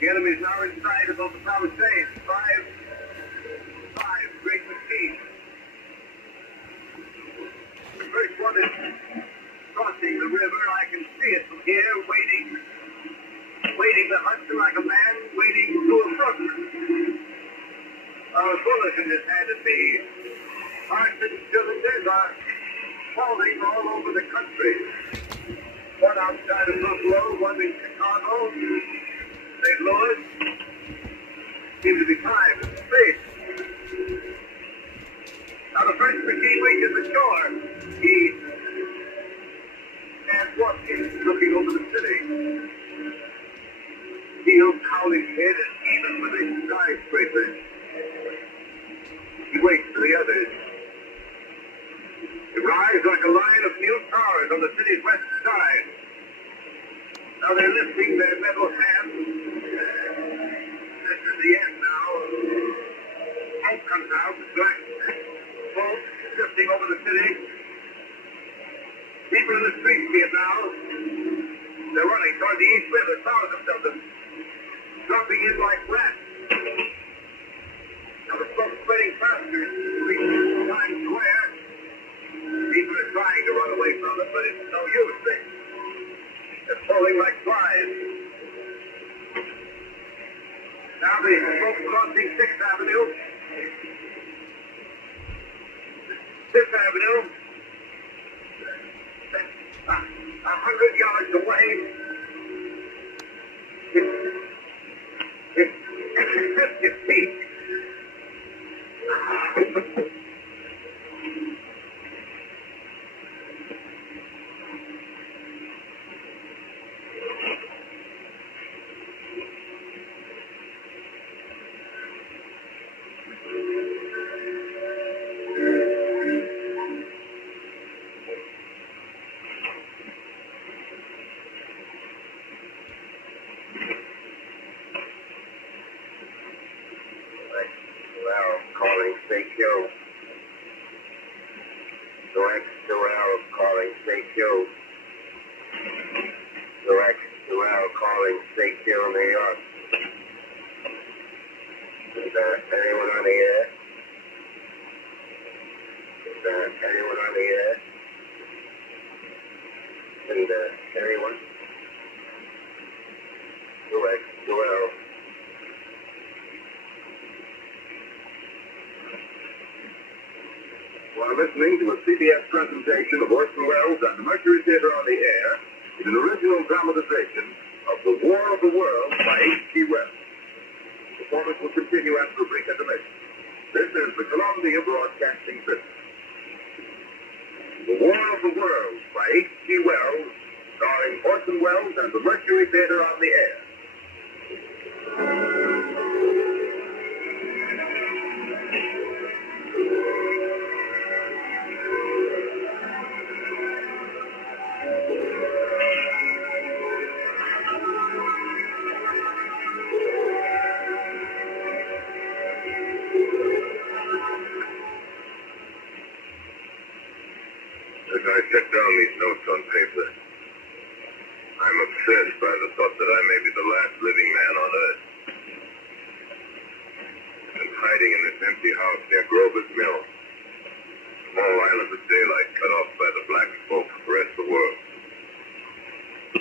The enemy is now in sight above the Palisades. Five, great machines. The first one is crossing the river. I can see it from here, waiting the Hudson like a man waiting to a brook. Our bulletin has handed me. Arson cylinders are falling all over the country. One outside of Buffalo, one in Chicago, St. Louis. Seem to be time and space. Now the first machine reaches the shore. He stands watching, looking over the city. He'll count his head and even with his skyscrapers. He waits for the others. It rises like a line of new towers on the city's west side. Now they're lifting their metal hands. This is the end now. Smoke comes out, black smoke drifting over the city. People in the streets see it now. They're running toward the east river, thousands of them, dropping in like rats. Now the smoke spreading faster, reaching Times Square. People are trying to run away from it, but it's no use. They're falling like flies. Now the smoke crossing 6th Avenue. 5th Avenue. 100 yards away. It's 50 feet. Calling CQ. Direct to L calling CQ. Direct to L calling CQ, New York. Is there anyone on the air? Is there anyone on the air? And anyone? Direct to L. While listening to a CBS presentation of Orson Welles and the Mercury Theater on the Air, is an original dramatization of The War of the Worlds by H.G. Wells. Performance will continue after a brief intermission. This is the Columbia Broadcasting System. The War of the Worlds by H.G. Wells, starring Orson Welles and the Mercury Theater on the Air. As I set down these notes on paper, I'm obsessed by the thought that I may be the last living man on Earth. I'm hiding in this empty house near Grover's Mill, a small island of daylight cut off by the black smoke of the rest of the world.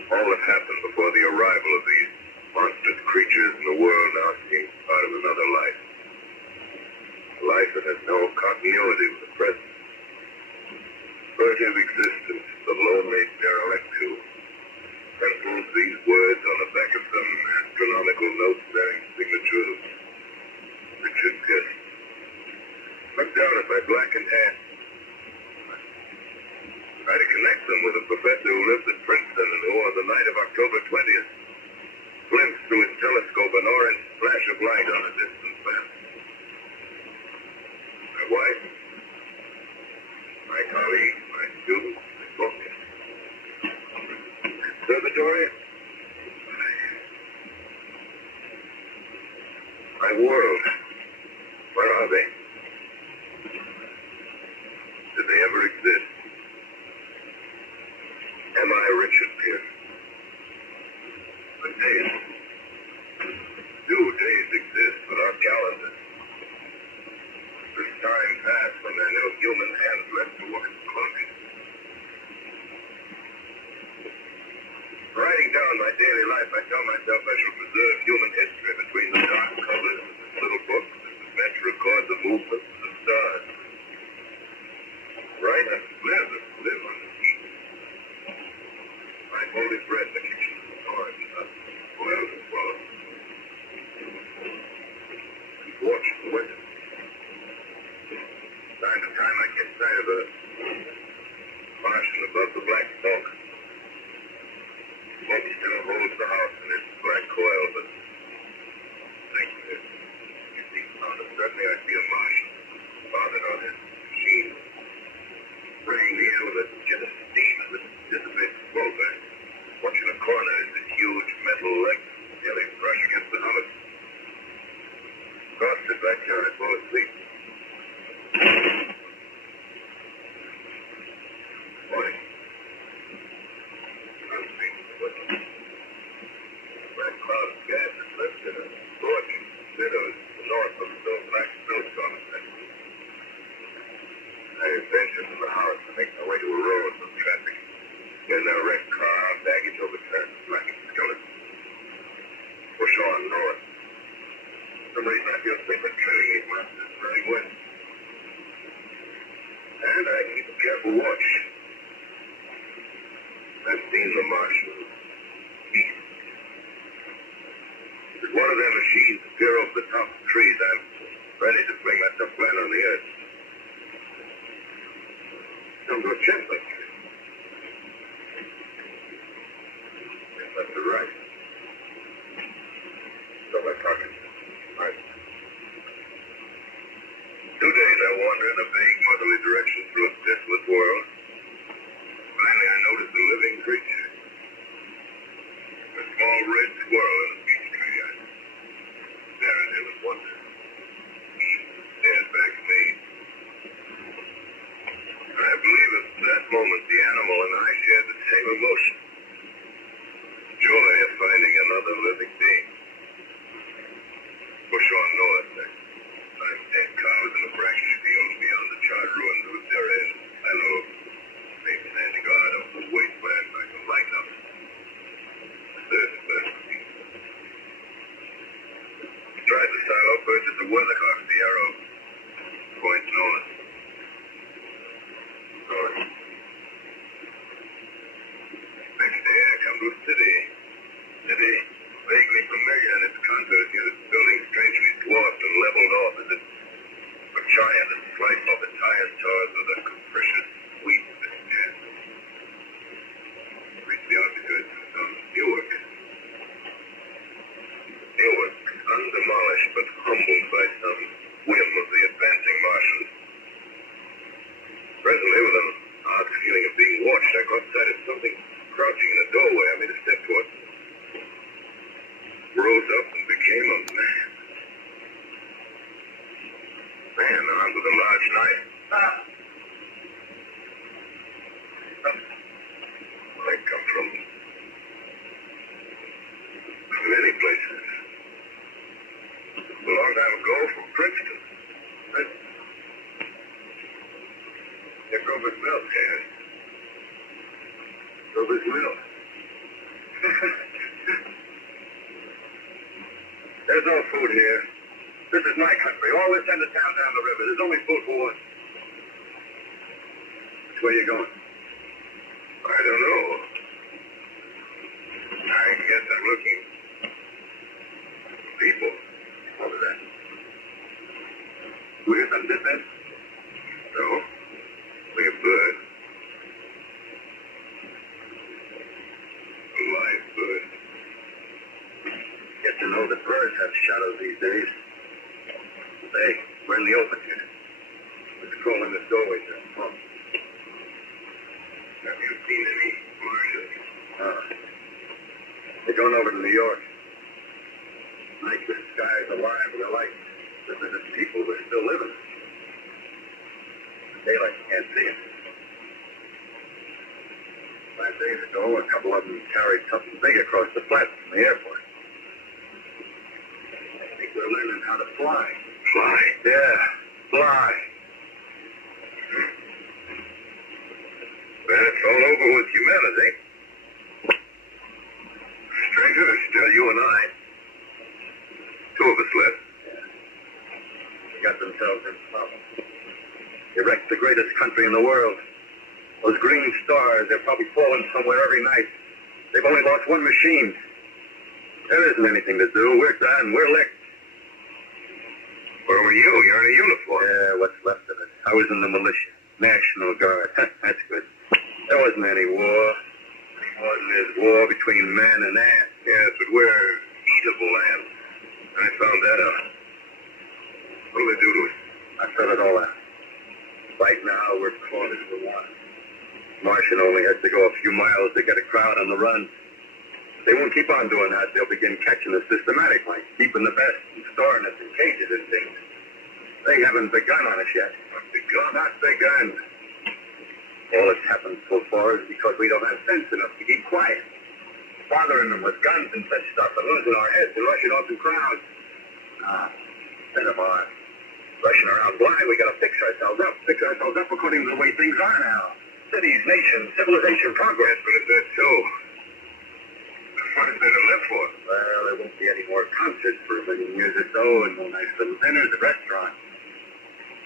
All that happened before the arrival of these monstrous creatures in the world now seems part of another life. A life that has no continuity with the present. Furtive existence, the lonely derelict who pencils these words on the back of some astronomical note bearing signature of Richard Guest. Look down at my blackened hand. Try to connect them with a professor who lived at Princeton and who on the night of October 20th glimpsed through his telescope an orange flash of light on a distant planet. My wife, my colleague, my student, my book, observatory, my world. Where are they? Did they ever exist? Am I Richard Pierce? A tale. daily life, I tell myself I shall preserve human history between the dark covers of this little book that is meant to record the movements of the stars. Write and live on the heat. I hold his breath in the kitchen, orange, boiled and swallowed. And watch the winter. Time to time I get sight of a Martian above the black smoke. Smoke still holds the house in its black coil, but thank you. You see, suddenly I see a Martian bothered on his machine, spraying the air with a jet of steam as it dissipates smoke. I watch in a corner as this huge metal leg nearly brush against the helmet. Exhausted back here, I fall asleep. Morning. Black cloud of gas is lifted and scorching shadows north of the black snowstorm effect. I venture from the house and make my way to a road with traffic. Then a wrecked car, baggage overturned, black skeleton. Push on north. For some reason I feel safe at treading these mountains running west. And I keep a careful watch. I've seen the Martian beast. If one of their machines appear over the top of trees, I'm ready to fling myself flat on the earth. Come to a chest like this. Left to right. Fill my pockets. Right. 2 days I wander in a vague, motherly direction through a desolate world. Finally, I noticed a living creature. A small red squirrel in a beech tree. I stare at him with wonder. He stares back at me. I believe at that moment the animal and I shared the same emotion. Joy of finding another living being. Push on north. I dead cows in a brackish field beyond the charred ruins of a terrace. I know. Big sandy guard over the wasteland like a lighthouse. The third place. Tried the silo first at the weathercock, the arrow points north. North. Next day I come to a city. City vaguely familiar in its contours, yet its buildings strangely dwarfed and leveled off as if a giant had sliced off its highest towers with a capricious sweep of its chest. Reach the outskirts of Newark. Newark, undemolished but humbled by some whim of the advancing Martians. Presently, with an odd feeling of being watched, I caught sight of something crouching in a doorway. I made a step toward it. Rose up and became a man. Man armed with a large knife. I come from many places. A long time ago from Princeton. At Grover's Mill, yes. Grover's Mill. There's no food here. This is my country. Always send a town down the river. There's only food for one. Which way are you going? I don't know. I guess I'm looking. People. What was that? We hear something different? No. Like a bird. A live bird. Get to know that birds have shadows these days. Hey, we're in the open here. Let's crawl in this doorway there. Come on. Have you seen any Martians? They're going over to New York. Night the sky is alive with a light. If there's people, we're still living. Daylight, you can't see it. 5 days ago, a couple of them carried something big across the flats from the airport. I think we're learning how to fly. Fly? Yeah, fly. Well, it's all over with humanity. wrecked the greatest country in the world. Those green stars, they're probably falling somewhere every night. They've only lost one machine. There isn't anything to do. We're done. We're licked. Where were you? You're in a uniform. Yeah, what's left of it. I was in the militia. National Guard. That's good. There wasn't any war. More than there's war between man and ant. Yes, but we're eatable ants. I found that out. What'll they do to us? I filled it all out. Right now, we're caught as the one. Martian only has to go a few miles to get a crowd on the run. They won't keep on doing that. They'll begin catching us systematically, keeping the best and storing us in cages and things. They haven't begun on us yet. Not begun. All that's happened so far is because we don't have sense enough to keep quiet. Bothering them with guns and such stuff and losing our heads and rushing off in crowds. Instead of our rushing around blind, we gotta fix ourselves up according to the way things are now. Cities, nations, civilization, progress. But if that's so, what is there to live for? Well, there won't be any more concerts for a million years or so, and no nice little dinners at restaurants.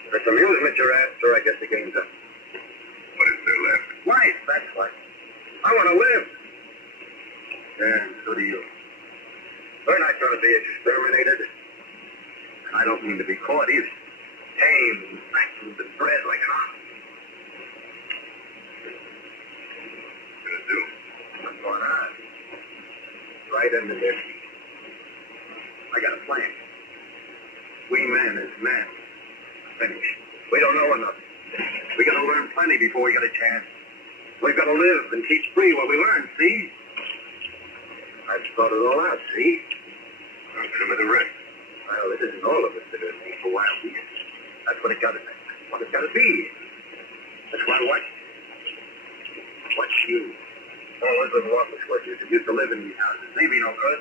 If it's amusement you're after, I guess the game's up. What is there left? Life, that's life. I want to live. And so do you. We're not going to be exterminated. And I don't mean to be caught either. Tamed, fattened, and bred like an ox. What's gonna do? What's going on? Right under their feet. I got a plan. We men as men. Finish. We don't know enough. We got to learn plenty before we get a chance. We've got to live and teach free what we learn, see? I've thought it all out, see? Some of the rest. Well, it isn't all of us that are made for wild beasts. That's what it got to be. What it's got to be. That's why I watch you. All those little office workers that used to live in these houses. They be no good.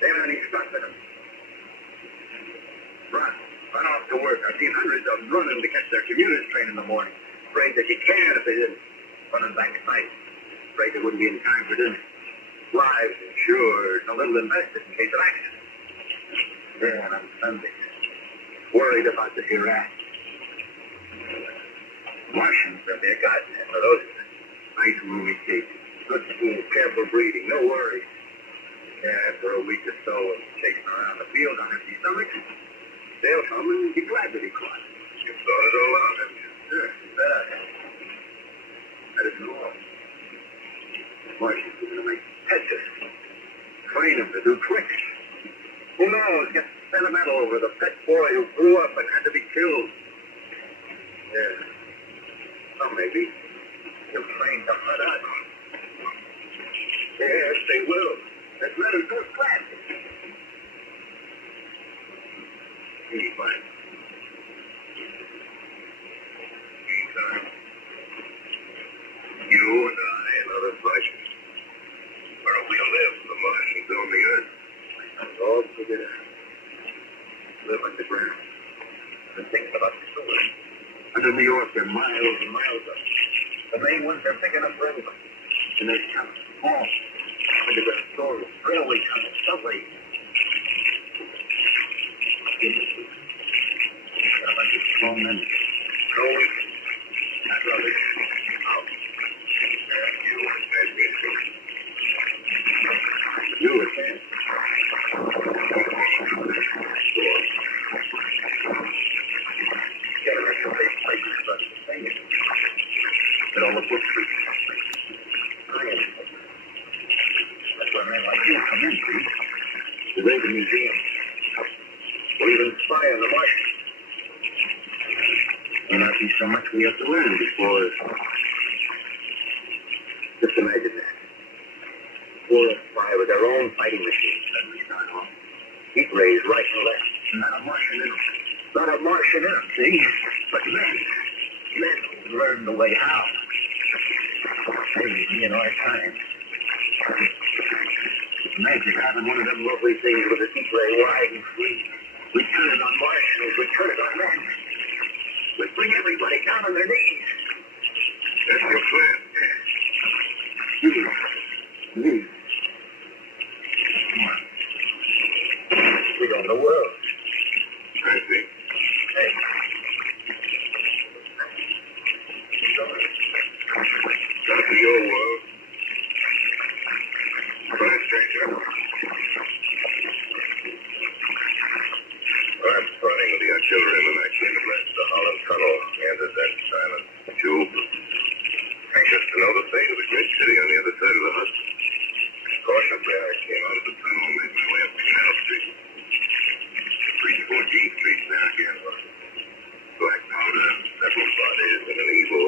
They haven't any stuff in them. Run off to work. I've seen hundreds of them running to catch their commuters train in the morning. Afraid that you can't if they didn't. Running back at night. Afraid they wouldn't be in time for dinner. Lives insured, a little invested in case of accident. Then on Sunday, worried about the hereafter. Martians will be a godsend for those. Nice roomy cages. Good food, careful breeding, no worries. Yeah, after a week or so of chasing around the field on empty stomachs, they'll come and be glad to be caught. You thought it all out, haven't you? Sure, bet. That isn't all. Martians are going to make pets. Train them to do tricks. Who knows? Get sentimental over the pet boy who grew up and had to be killed. Yeah. Some maybe. You're trained to hunt us. Yes, they will. There's letters to flat. Fine. Meantime, you and I and other Martians are we live the Martians on the earth. It's all figured out. Live underground. And think about the story. Under New York, they're miles and miles up. The main ones are big enough for everybody. And there's tunnels, small, underground stories, railway tunnels, subway. A bunch of strong men. Cold, not rubbish. Out. You and me. You again. Get a extra place for us to stay in. Get all the books. That's where men like you come in, see? To raid the museum. Or even spy on the Martians. Will not be so much we have to learn before. Just imagine that. 4 or 5 with their own fighting machines suddenly start off. Heat rays right and left. Not a Martian in them. Not a Martian in them, see? But men who learn the way how. Maybe in our time. Imagine having one of them lovely things with a heat ray wide and free. We turn it on Martians, we turn it on men. We bring everybody down on their knees. That's your plan. Me. We own the world. I see. Hey. to your world. Fine, stranger. I'm running with the artilleryman. I came to blast the Holland Tunnel. Entered that silent tube. Anxious to know the fate of the great city on the other side of the Hudson. Cautiously, I came out of the tunnel and made my way up Canal Street. Reached 14th Street there again. Black powder, several bodies, and an evil,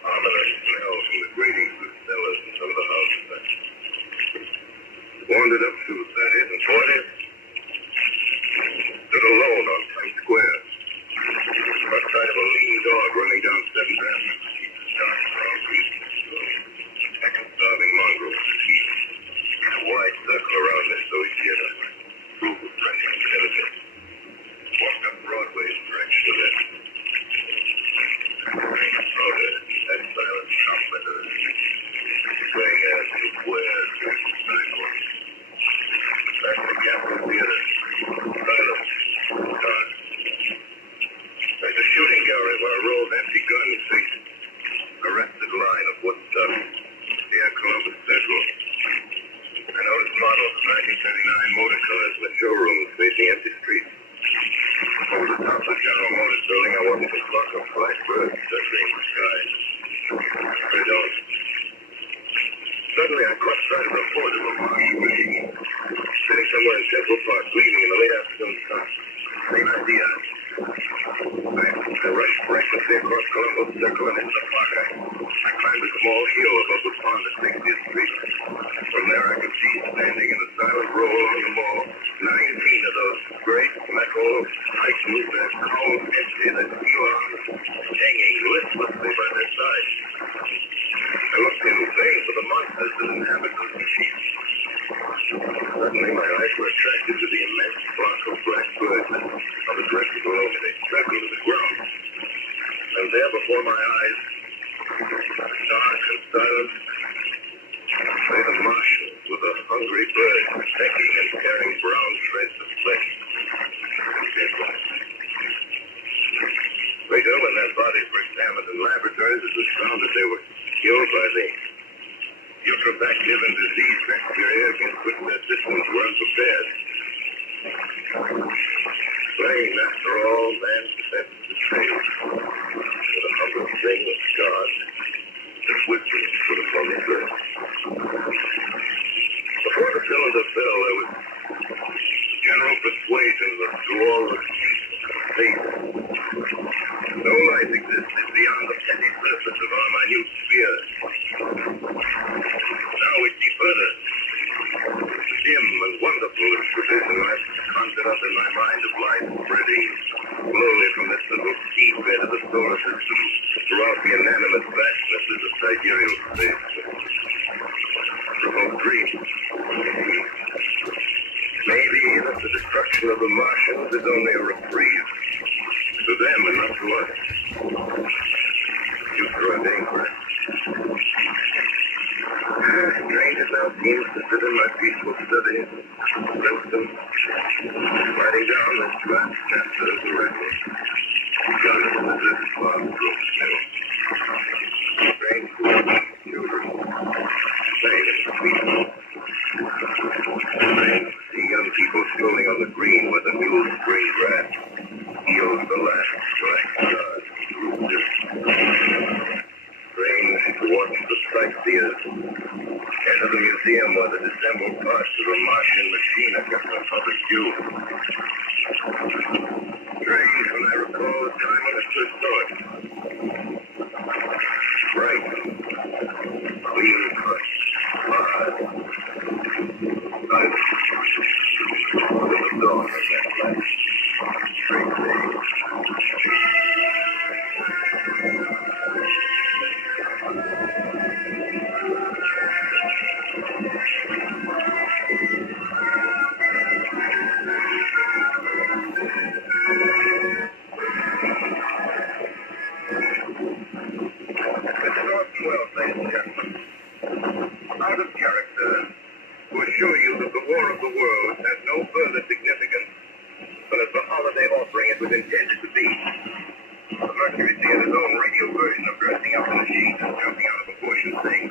ominous smell from the gratings of cellars in some of the houses. I wandered up through 30th and 40th. Stood alone on Times Square. Caught sight of a lean dog running down 7th Avenue. Dark brown creek. Second starving mongrel with his teeth. A wide circle around this, so he did a group of fresh intelligence. Walked up Broadway in direction of that. Rain powder, that silent shoplifter. Playing as he wears through the sidewalk. Back to Capitol Theater. Silent. Dark. There's a shooting gallery where a row of empty guns face a rested line of Woodstock. Near Columbus Central. I noticed models of 1939 motor cars with showrooms facing empty streets. Over the top of the General Motors building, I watched a flock of black birds circling the sky. They don't. Suddenly, I caught sight of a portable Martian machine sitting somewhere in Central Park, gleaming in the late afternoon sun. Same idea. I rushed recklessly across Columbus Circle and into the park. I climbed a small hill above the pond at 60th Street. From there, I could see standing in a silent row along the mall 19 of those great metal Titans that cold empty that flew on, hanging listlessly by their sides. I looked in vain for the monsters that inhabit those machines. Suddenly, my eyes were attracted to the immense flock of black birds that hovered directly below me. They straggled to the ground. And there before my eyes, dark and silent, lay the Martians with a hungry bird pecking and tearing brown shreds of flesh. Later, when their bodies were examined in laboratories, it was found that they were killed by the putrefactive and disease bacteria against which their systems were unprepared. Slain, after all, man's defense is failed. For the humble thing of God, that wisdom put upon the earth. Before the cylinder fell, there was general persuasion that through all the faith, no life existed beyond the petty surface of our minute sphere. Now we see further. Dim and wonderful is the vision I've conjured up in my mind of life spreading slowly from this little seabed of the solar system throughout the inanimate vastness of the sidereal space. Remote dream. Maybe that the destruction of the Martians is only a reprieve. To them and not to us. Future are dangerous. Strange it now seems to sit in my peaceful study, lonesome, writing down this last chapter of the record. Begun as this fog broke snow. Strange children, playing in the field. Strange to see young people strolling on the green where the new spring grass heals the last black stars through this. Strange to watch the sightseers enter the museum where the disassembled parts of a Martian machine are kept on public view. Strange when I recall the time when I first saw it. Bright, clean cut, hard, silent. The dawn of that flash. Strange day. Out of character, to assure you that the War of the Worlds has no further significance than as the holiday offering it was intended to be. The Mercury Theater's own radio version of dressing up in a sheet and jumping out of proportion saying,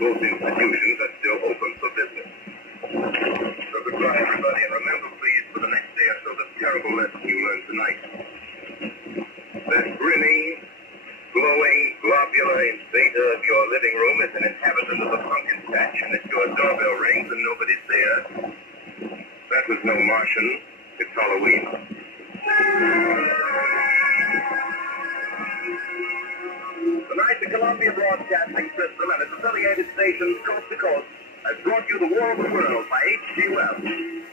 Both institutions are still open for business. So goodbye, everybody, and remember, please, for the next day or so, the terrible lesson you learned tonight. That grinning, glowing, globular invader of your living room is an inhabitant of the pumpkin patch, and if your doorbell rings and nobody's there, that was no Martian. It's Halloween. Tonight, the Columbia Broadcasting System and its affiliated stations coast to coast has brought you The War of the World by H.G. Wells,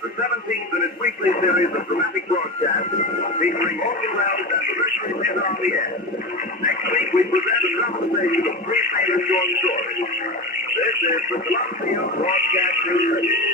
the 17th in its weekly series of dramatic broadcasts featuring Orson Welles and the Mercury Theater on the air. Next week, we present a dramatization of three famous short stories. This is the Columbia Broadcasting System.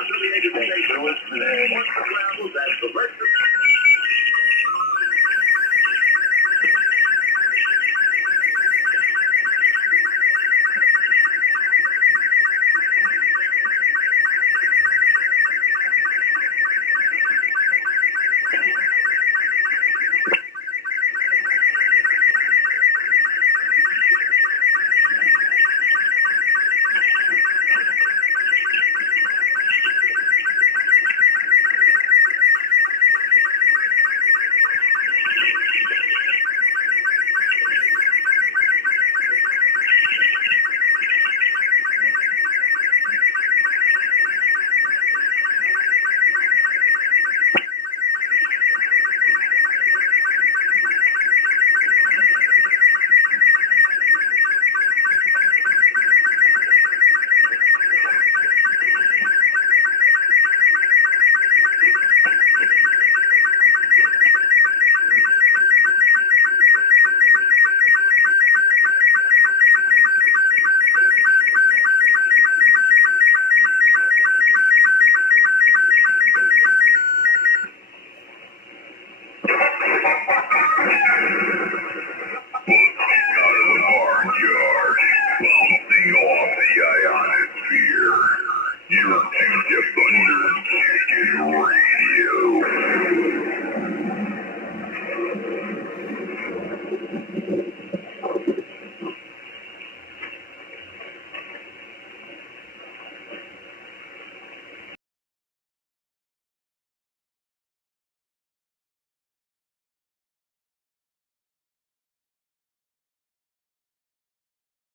Affiliated station was today. Orson Welles as the Mercury. Bouncing off the ionosphere. You're